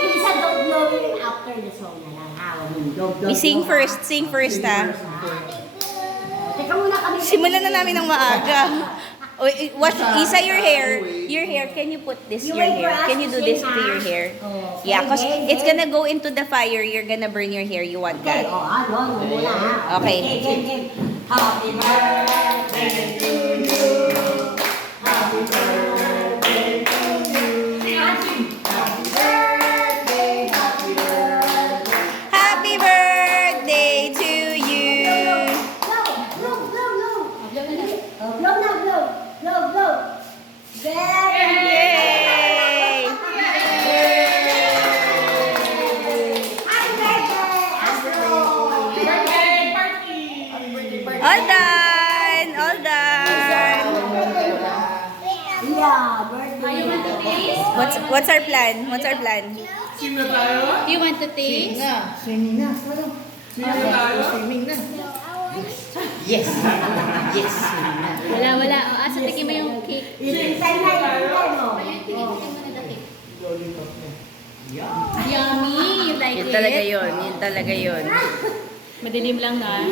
Minsan don't blow it after the song na lang. We sing first ha. Teka muna kami. Simulan na namin ng maaga. Wash, Isa, your hair. Your hair, can you put this your hair? Can you do this to your hair? Yeah, because it's gonna go into the fire. You're gonna burn your hair. You want that? Muna ha. Okay. Happy birthday to you. Happy birthday to you. Happy birthday, happy birthday. Happy birthday to you. Blow. Very Yay! Happy birthday, Astro. All done! All done! Yeah, birthday. What's our plan? What's our plan? Sing na tayo? You want to taste? Sing na tayo? Swimming na. Yes. Yes. Wala. O, asa tingin mo yung cake? Isintay na mo. Ayun, tingin mo na the cake. Lollipop na. Yummy! You like Yun it? talaga yun. Yun talaga yun. Madilim lang na.